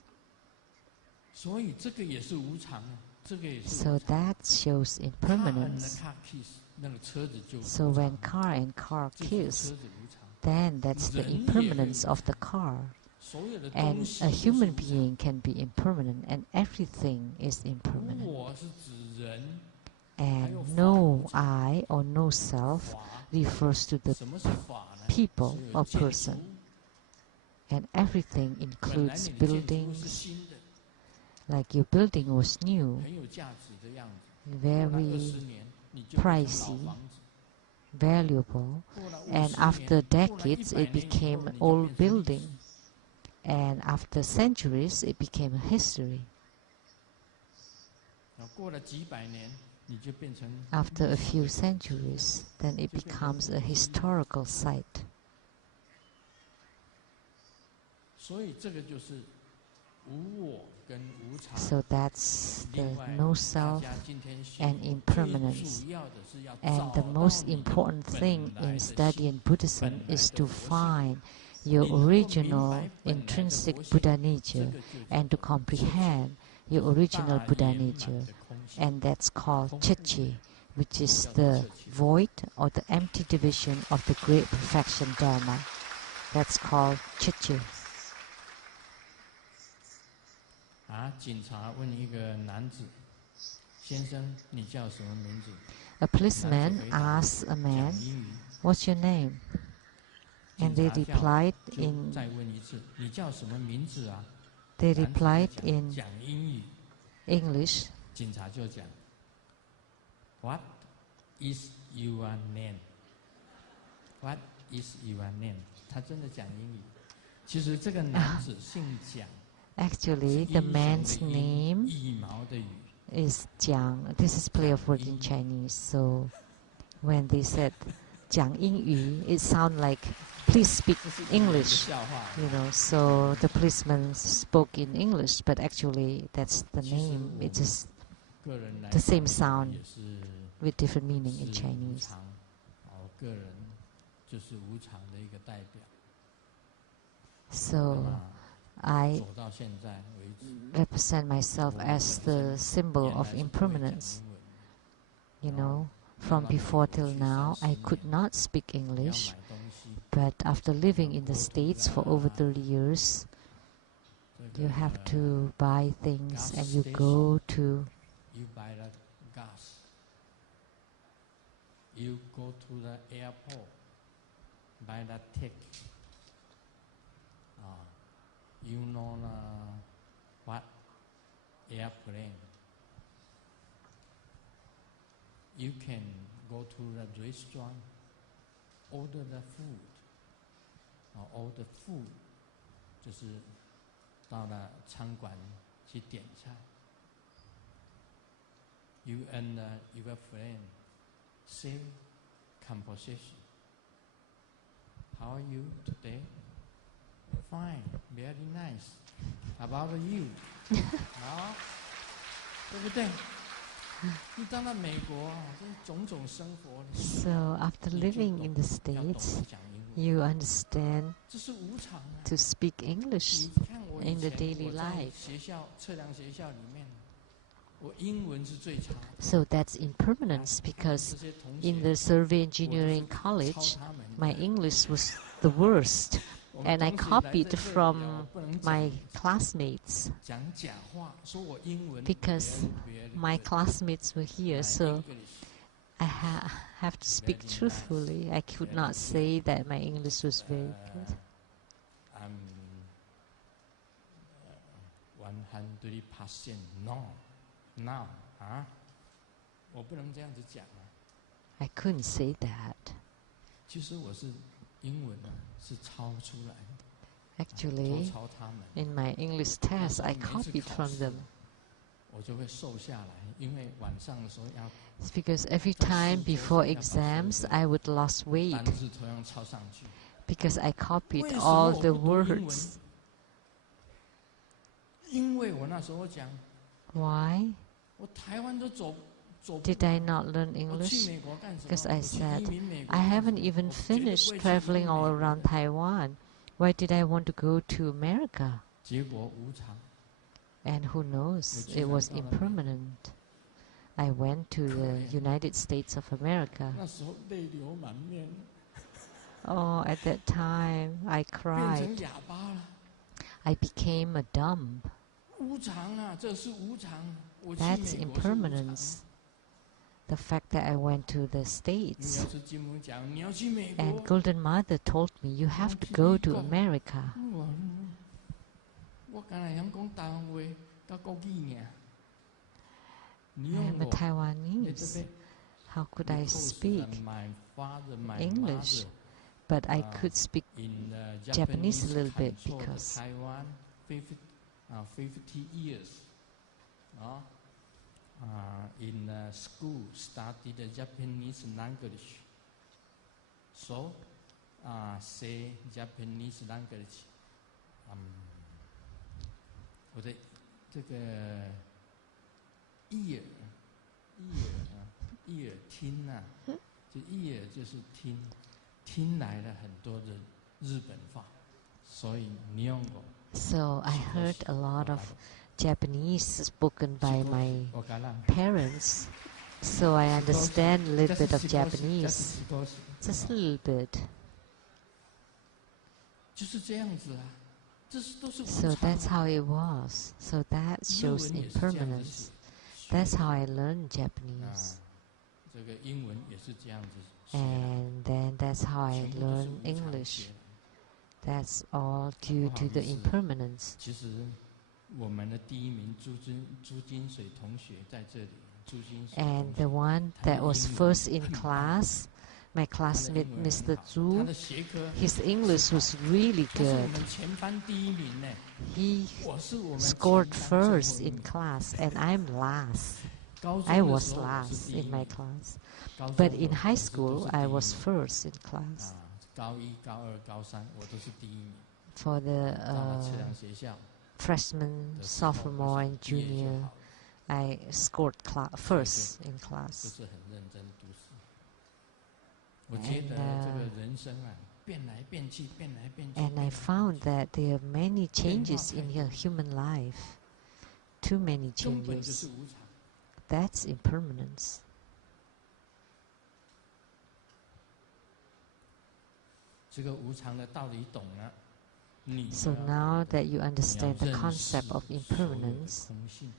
所以这个也是无常啊，这个也是 So 无常。 that shows car and impermanence. car kiss， 那个车子就 So 无 when 常， car and car 这就是车 kiss, 子无常。 then that's the 人也会 impermanence 无 of the 常， car. 所有的 And 东西 a 都是 human 无常。 being can be impermanent, and everything is impermanent. 我是指人， And no I or no self 法。 refers to the 什么是法呢？ people 所有 or 建筑 person. And everything 本来 includes 你的建筑物是 buildings, 新的， like your building was new, 很有价值的样子。过了 very 20年，你就变成 pricey, 老房子。 valuable, 过了 and 50 after 年，过了 decades 100 it 年以 became 后， an 你就 old 变成历史。 building, and after centuries it became a history. 过了几百年，你就变成 After a 历史 few 的 centuries, then it becomes a historical site. 所以这个就是无我跟无常。 So that's the 另外， no 大 self 家今天学 and 佛 impermanence. 最主要的是要 And 找 the 到 most 你的 important 本 thing 来的 in 心， studying Buddhism 本来 is 的 to 佛性。 find your 你能够明 original 白本来的 intrinsic 佛性， Buddha 这 nature 个就叫 and to 做切切， comprehend your 就是 original 大 Buddha 圆满 nature. 的空性。 And that's called 空 Chichi, which is the void or the empty division of the great perfection Dharma. That's called Chichi. 警察问一个男子，先生，你叫什么名字？ A policeman asks a man, "What's your name?" And they replied in 再问一次，你叫什么名字啊？ they replied in 讲英语， English. 警察就讲 ，What is your name? What is your name? 他真的讲英语。其实这个男子姓蒋。 Actually, the man's name 羽毛的羽 is Jiang. This is play of word in Chinese. So when they said Jiang Yingyu, it sounds like please speak English. 笑话。 You know, so the policeman spoke in English, but actually that's the 其实 name. 我 It's just 个人来 the 讲 same sound 也是 with different meaning in 是无 Chinese. 常，我个人就是无常的一个代表。 So 那么 I 走到现在为止， represent myself as the symbol 原 of 来是不会讲 impermanence. 英文 You know, from before till now, I could not speak 你要 English. 买东西， But after living in the States for over 30 years, 这 you 个 have to buy things and you go to You buy the gas. You go to the airport, buy the ticket. You know what airplane. You can go to the restaurant, order the food. Order food 就是到了餐馆去点菜。You and your friend say conversation. How are you today? Fine, very nice. How about you? 对不对？你到了美国，这种种生活， So after living in the 要懂 States, 得讲英文， you understand 这是无常啊。 to speak English 你看我以 in the 前 daily 我在 life. 学校测量学校里面，我英文是最差的。 So that's impermanence 这 because 些同 in 学 the survey 我都 engineering 是抄 college, 他们 my 的。 English was the worst. 我们 And I 同学来 copied 这里 from 我不能 my classmates 讲假话，说我英文 because very my good. classmates were here. My So English I have to speak Very nice. truthfully. I could Very not good. say that my English was very good. I'm 100% no now 啊，我不能这样子讲啊。 I couldn't say that. 其实我是英文啊，是抄出来的， Actually, 抄他们， in my English test, I 每次 copied 考 from 试 them. 我就会瘦下来，因为晚上的时候要 It's because every time before exams, I would lose weight 单字同样抄上去。 because I copied 为什么 all 我 the 不读英文？ words. 因为我那时候讲， Why 我台湾都走不 did I not learn 我去 English? 美国干什么？ Because I 我去 said, 移民美国 I 干什 haven't 么 even 我绝对不 finished 会去移 traveling 民 all 美国 around 的 Taiwan. Why did I want to go to America? 结果无常。 And who knows? Which It was is not impermanent. I went to the United States of America. 那时候泪流满面， Oh, at that time, I 变 cried. 成哑巴了。 I became a dumb. 无常啊，这是无常。我去 That's 美国是无常 impermanence. The fact that I went to the 你 States. 要是金母讲，你要去美 And 国。 Golden Mother told me, you have to go to America. 我敢来讲台湾话，甲国语尔。你 I 用 am a 我，你这 Taiwanese. 边 How could I speak My father, my English? mother But I could speak in the Japanese a little bit controlled because Taiwan 50 years. In school, studied the Japanese language. So, say Japanese language. 我的这个ear 听啊，就 ear 就是听来了很多的日本话，所以日本語。 so I heard a lot of Japanese spoken by my 我敢啦， parents. So I understand a little bit of Japanese. Just a little bit. 就是这样子啊，这是都是无 So 常 that's 啊。 how it was. So that 日 shows 文也是这样子 impermanence. 学 That's 的 how I learned 啊 Japanese. 这个英文也是这样子学的， And then that's how I 全部都是 learned 无常 English. 学的。 That's all due 不好 to 意 the 思， impermanence. 其实我们的第一名朱金水同学在这里，朱金水 And 同 the 学， one 他的 that was 英文 first in 很棒， class, my 他的 classmate 英文很 Mr. 好，他 Zhu, 的学科 his 是 English 好， was really 他是我 good. 们全班第一名呢， He 我是我们全 scored 班最后 first 一 in 名。 class, and I'm last. 高 I 中的 was 时候我是 last 第一 in my 名， class. 高 But 中 in 我 high 是都 school, 是 I 第一 was 名 first in class. 啊，高一、高二、高三我都是第一名。 For the 到了测量学校 freshman, 的时候， sophomore, 我 and 是毕业就 junior, 好了， I scored first in 就 class. 是很认真读书。我觉得这个人生啊，变来变去，变来变去。 And I found that there are many changes in your human life. Too many 根本就 changes. 是无常。 That's impermanence. 这个无常的道理懂了，你 So 要 now that you 你要 understand the 认识 concept of 所有的 impermanence, 空性，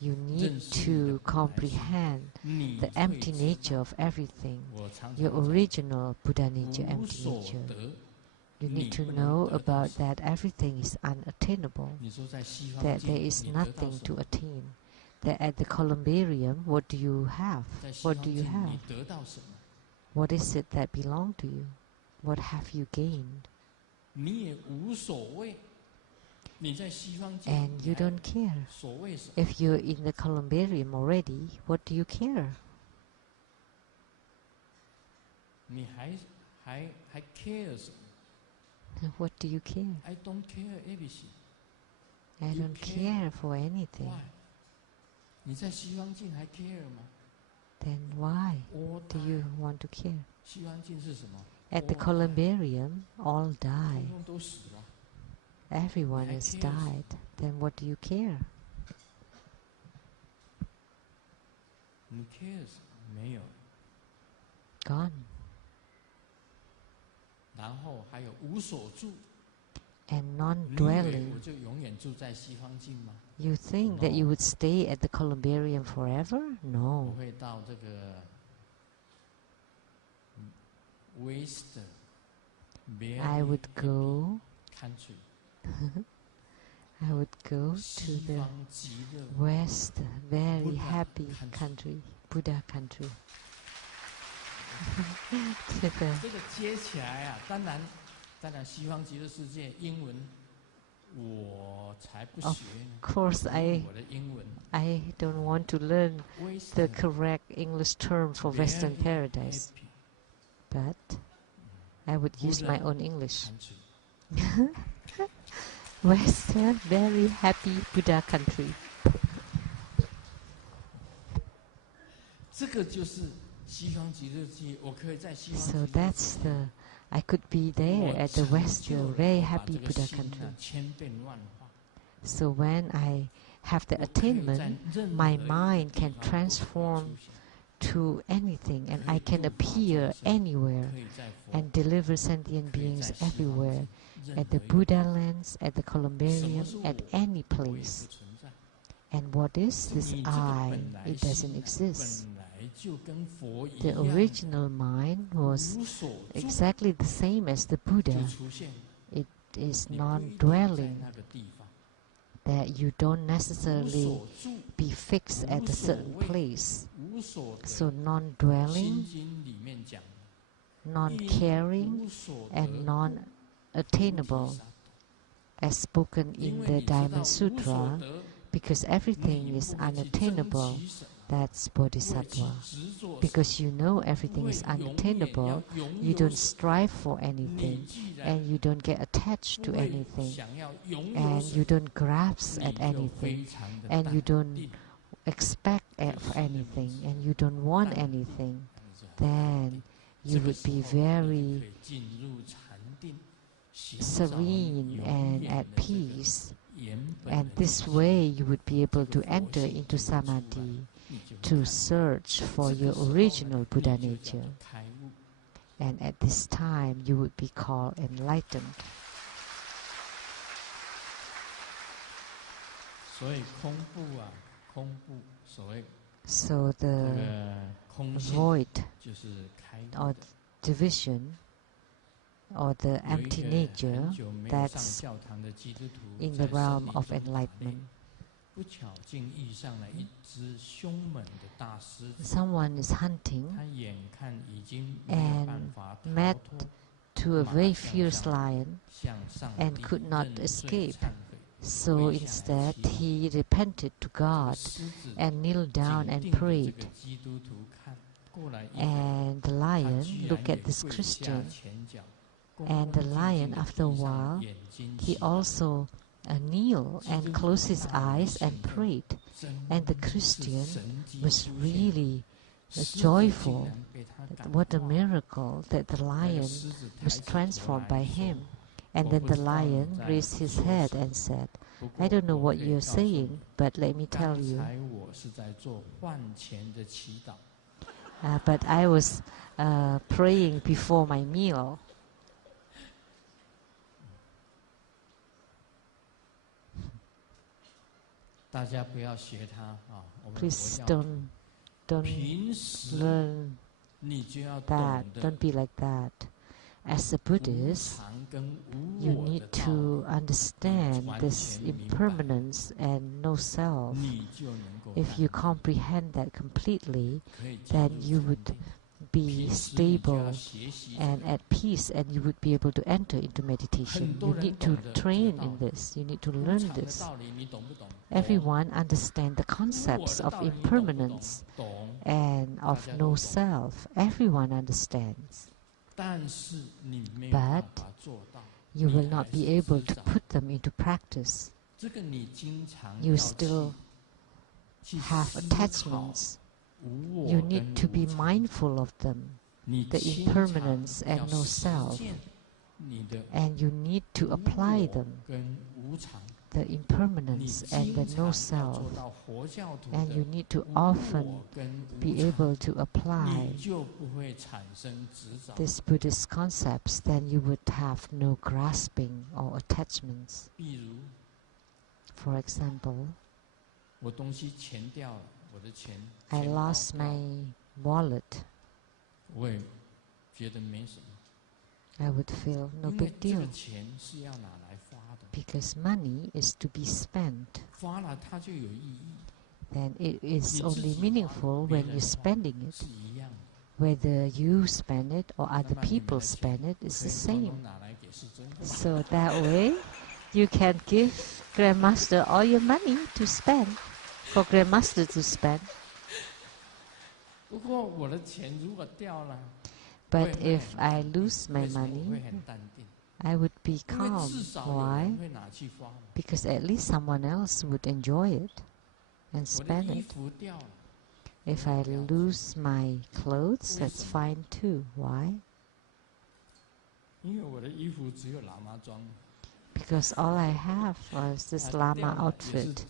you 认 need 识你的 to 本来性， comprehend 你 the 会 empty 知 nature 道。 of everything, 我常 your 常讲， original Buddha nature, 无 empty 所 nature. 得， You 你 need to 不能 know 得到 about 什么。 that everything is unattainable, 你说在西方 that 境， there is 你得到 nothing 什 to 么？ attain. That at the columbarium, what do you have? 在西 What 方 do you 境， have? 你得到什么？ What is it that belongs to you? What have you gained? 你也无所谓。你在西方境， And 你 you 还 don't care. 所谓什么？ If you're in the columbarium already, what do you care? 你还 care 什么 What do you care? ？I don't care everything. I You don't care. care for anything. Why? 你在西方境还 care 吗 Then why ？All do you die. want to care? 西方境是什么？ At the All die. columbarium, all 通 die. 通都死了。 Everyone I has care. died. Then what do you care? 你 care 什么？没有。 Gone. 然后还有无所住。 And 你以为 non-dwelling. 我就永远住在西方境吗？ You think that you No. would stay at the columbarium forever? 我 No. 会到这个 West I would go. country I would go to 西 the 方极乐 West, very Buddha happy country. country, Buddha country. To the 这个接起来啊，当然西方极乐世界英文我才不 Of 学呢， course, 因为 I 我的英文 I don't want to learn the Western correct English term for Western very paradise, happy but I would use my Buddha own English. country. Western, very happy Buddha country. 这个就是西方极乐界，我可以在西方 So 极乐 that's 界 the I could be there 我 at the 成 West, 就 the 了 very 我把 happy 这个 Buddha 心 country. 啊千变万化， So when I have the 我可以在 attainment, 任何 my 一个 mind 地 can 方都可以出 transform 现 to anything, and 可 I 以 can 度化 appear 众生 anywhere 可以在佛 and deliver sentient 可以 beings 在西方 everywhere, 境 at 任 the 何一个 Buddha lands, at the 什么 columbarium, 是 at 我 any 我也 place. 不存在， And what is 是 this 你这个 I? 本来 It 心 doesn't 啊 exist. 本来就跟佛一 The 样的 original mind was 无所住 exactly the same as the 就 Buddha. 出现， It is 你不一定在 non-dwelling, 那个地方， that you don't 无 necessarily 所住 be fixed at a certain 无所谓 place. 无所 So 得， non-dwelling, 心经里面讲的， non-caring, 无所 and 得， non-attainable, as spoken 因 in 为 the 你知道 Diamond 无所 Sutra, 得， because 你 everything is 不会去争 unattainable. 取什么， That's 不会去 Bodhisattva. 执着什么， Because you know 不 everything 会 is 永远要 unattainable, 拥 you 有 don't 什么， strive for 你 anything, 既然 and you don't get attached 不 to 会 anything, 想要拥有 and 什 you 么， don't grasp 你 at 就 anything, 非常的 and you 淡 don't 定， expect for anything, and you don't want 淡 anything, 你就很淡 then 定， you 这个 would 时 be 候你就 very 可以进入禅定，寻找你 serene 永 and 远 at 的这个 peace. 原本 And 的 this 自信， way you would be able 这 to 个佛 enter 性 into 就会出来， samadhi, 你就 to search for your original Buddha nature. And at this time, you would be called enlightened. So the void or division or the empty nature that's in the realm of enlightenment. Someone is hunting and met to a very fierce lion and could not escape. So instead he repented to God and kneeled down and prayed. And the lion looked at this Christian, and the lion, after a while, he also kneeled and closed his eyes and prayed. And the Christian was really joyful. What a miracle that the lion was transformed by him. And then the lion raised his head and said, I don't know what you're saying, but let me tell you. But I was praying before my meal. Please don't learn that. Don't be like that. As a Buddhist, you need to understand this impermanence and no self. If you comprehend that completely, then you would be stable and at peace, and you would be able to enter into meditation. You need to train in this. You need to learn this. Everyone understands the concepts of impermanence and of no self. Everyone understands. But you will not be able to put them into practice. You still have attachments. You need to be mindful of them, the impermanence and no self. And you need to apply them, the impermanence and the no self. And you need to often be able to apply these Buddhist concepts, then you would have no grasping or attachments. For example, I lost my wallet. I would feel no big deal, because money is to be spent. Then it is only meaningful when you're spending it. Whether you spend it or other people spend it, it's the same. So that way, you can give Grandmaster all your money to spend, for Grandmaster to spend. But if I lose my money, I would be calm. Why? Because at least someone else would enjoy it and spend it. If I lose my clothes, that's fine too. Why? Because all I have was this Lama outfit.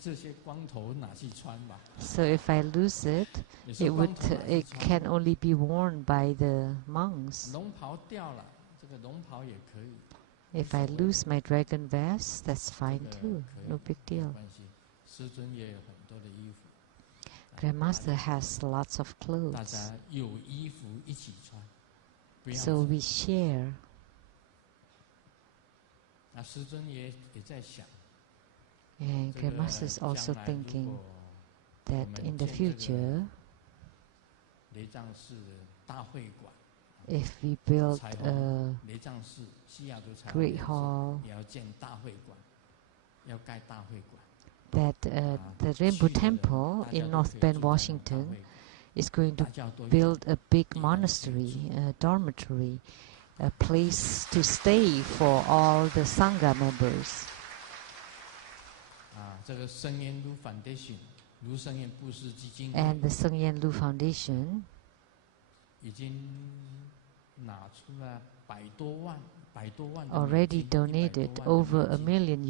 So if I lose it, it can only be worn by the monks. If I lose my dragon vest, that's fine too. No big deal. Grandmaster has lots of clothes. So we share. And Grandmaster is also thinking that in the future, if we build a great hall, that the Rainbow Temple in North Bend, Washington, is going to build a big monastery, a dormitory, a place to stay for all the Sangha members. And the Sheng-Yen Lu Foundation already donated over $1 million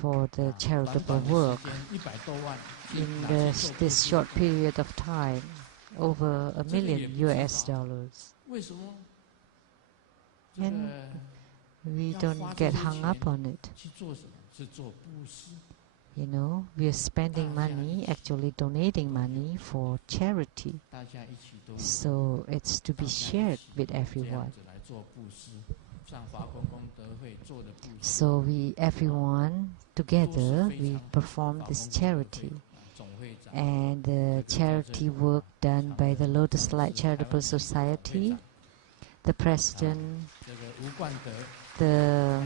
for the charitable work in this short period of time, over $1 million US. And we don't get hung up on it. You know, we are spending money, actually donating money for charity. So it's to be shared with everyone. So everyone together, we perform this charity. And the charity work done by the Lotus Light Charitable Society, the president, the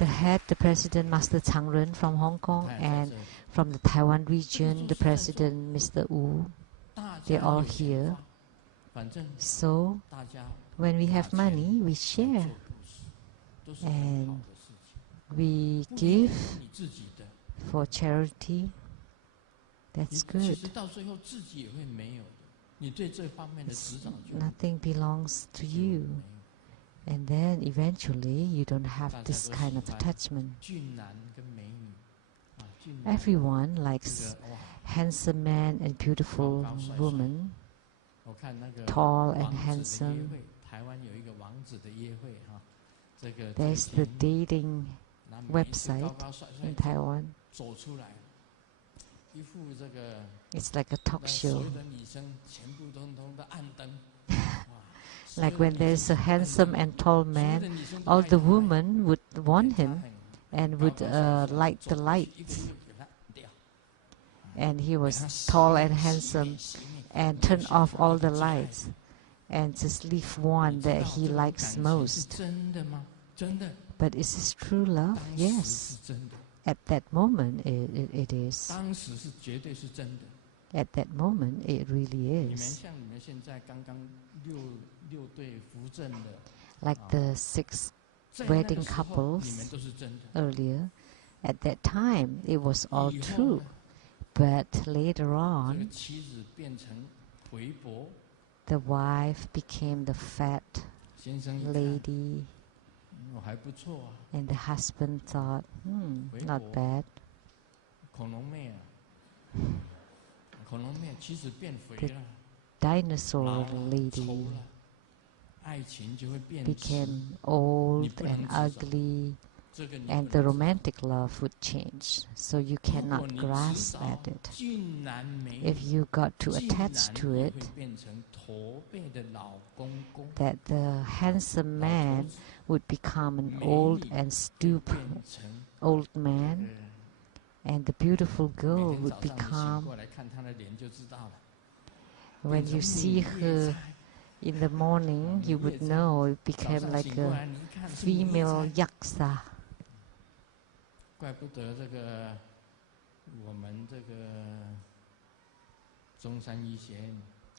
head, the president, Master Tsang from Hong Kong, and from the Taiwan region, the president, Mr. Wu, they're all here. So when we have money, we share. And we give for charity. That's good. Nothing belongs to you. And then eventually you don't have this kind of attachment. Everyone likes handsome man and beautiful woman, tall and handsome. There's the dating website in Taiwan. It's like a talk show. Like when there's a handsome and tall man, all the women would want him and would light the lights. And he was tall and handsome and turn off all the lights and just leave one that he likes most. But is this true love? Yes. At that moment, it is. At that moment, it really is. Like the 6 wedding couples earlier, at that time, it was all true. But later on, the wife became the fat lady, and the husband thought, not bad. The dinosaur lady became old and ugly, and the romantic love would change. So you cannot grasp at it. If you got too attached to it, that the handsome man would become an old and stooped old man, and the beautiful girl would become, when you see her in the morning, you would know it became like a female yaksa.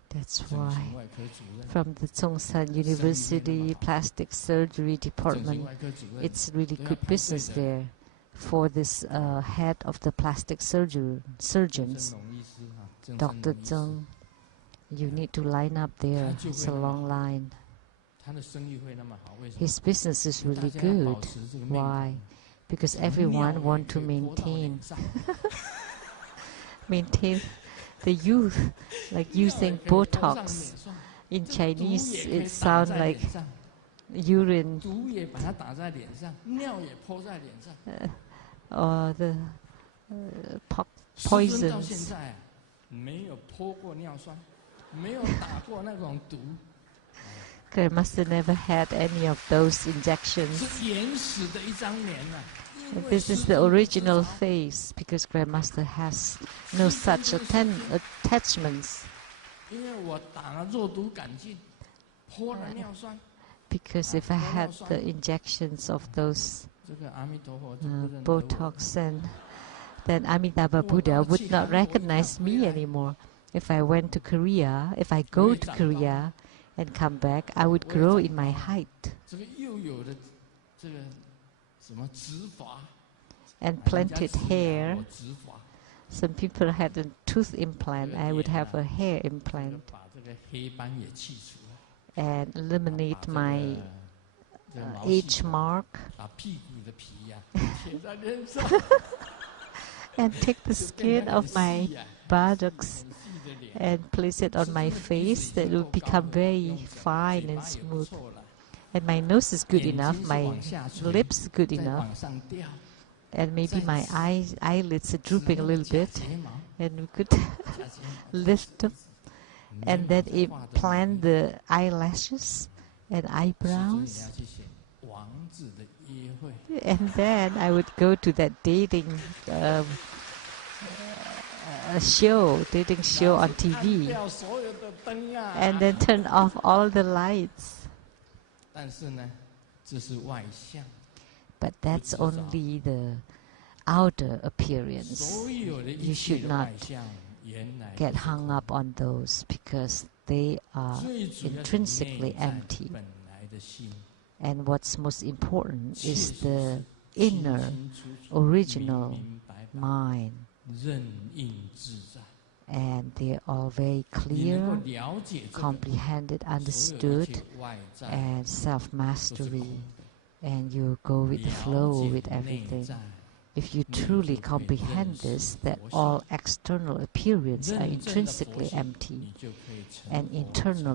That's why from the Tsang University Plastic Surgery Department, it's really good business there for this head of the plastic surgeons, Dr. Tsang. You need to line up there. It's a long line. His business is really good. Why? Because everyone wants to maintain the youth, like using Botox. In Chinese, it sounds like urine or the poisons. Grandmaster never had any of those injections. This is the original face, because Grandmaster has no such attachments. Because if I had the injections of those Botox, then Amitabha Buddha would not recognize me anymore. If I went to Korea, if I go to Korea and come back, I would grow in my height. And planted hair. Some people had a tooth implant. I would have a hair implant. And eliminate my age mark 把屁股的皮呀贴在脸上， and take the 就变 skin 得 of 很 my 细呀， buttocks 很细的脸。 and place it on my 是不是鼻子 face 已 that 经 will 够高 become 了， very 用整个 fine 嘴 and 巴也不 smooth. 错了， And my nose is good 眼 enough, 睛是 my 往下垂， lips is good 再 enough, 往上掉， and maybe 再 my 指 eyelids are 指 drooping a 那个 little 假 bit, 睫毛， and we could 假睫毛， lift them, 眉 and 毛 then 再画得 implant 美， the eyelashes and 是说你 eyebrows. 要去写王子的约会， And then I would go to that dating dating 然 show 后 on 去按 TV, 掉所有的灯啊。 and then turn off all the lights. 但是呢，这是外向， But that's only the outer appearance. 所有的 You 一切 should 的 not 外向，原来 get 都是 hung 空 up on those because they are 最主要的 intrinsically 内在 empty. 本来的心， And what's most important 确 is 实 the 是 inner 清清楚楚 original 明明白白 mind, 任应自在。 and they are very 你能够 clear, 了解这个， comprehended, 所有一 understood, 切外在 and 都是 self-mastery, 空的。 and you go with the 了 flow 解 with 内 everything. 在， If you 你就 truly 可以 comprehend 认识 this, that 佛性。 all external appearance are 认证的佛 intrinsically 性， empty, 你就可以成 and 佛成为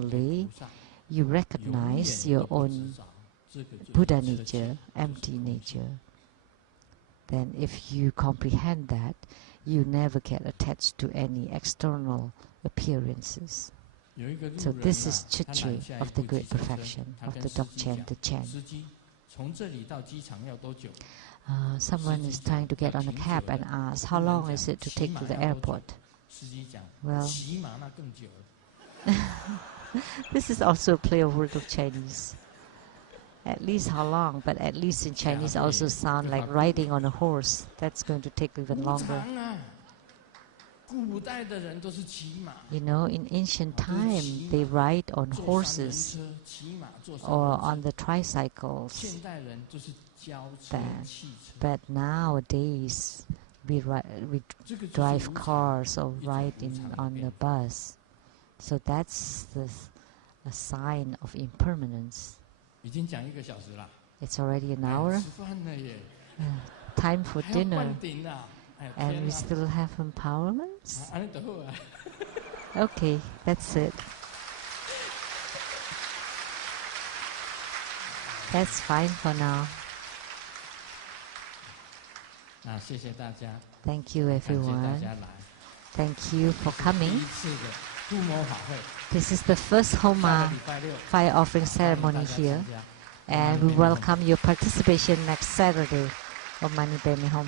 internally 菩萨， you 永 recognize 远 your 都不 own 知道，这个就是 Buddha 彻 nature, 切，就是 empty 空性。 nature. Then if you comprehend that, you never get attached to any external appearances. 有一个路 So 人 this 啊 is 他拦 Chichi 下一 of 部 the 计 great 程车， perfection 他 of 跟 the 司机 Dzogchen, 讲 the：“ Chen. 司机，从这里到机场要多久？” Someone is trying to get on a cab and asks, how long is it to take to the airport? 司机讲：“ Well 骑马那更久了。 this is also a play of word of Chinese. At least how long, but at least in Chinese also sound like riding on a horse. That's going to take even 不 longer. 长啊，古代的人都是骑马， You know, in ancient 都是 time, 骑 they 马 ride on 坐三轮 horses 车，骑马坐三 or 轮 on 车。 the tricycles. 现代人就是轿车、 But- 汽车， But nowadays, we we 这个就是 drive 无常。 cars or 一种 ride 无 in 常的 on 变 a 化。 bus. So that's a sign of impermanence. 已经讲1个小时了， It's already an 哎 hour. 吃饭了耶， Time for 还要 dinner. 灌顶啊！哎呀 And 天 we 哪！ still have empowerments? 安尼就好啊。 Okay, that's it. That's fine for now. 啊，谢谢大家， Thank you, 感谢大 everyone. 家来。 Thank you for 第 coming. 1次的度摩法会， This is the first 下个 Homa 礼拜六， fire offering 欢迎大 ceremony 家 here, 参加。 and we welcome your participation next Saturday of Mani Padme Hum.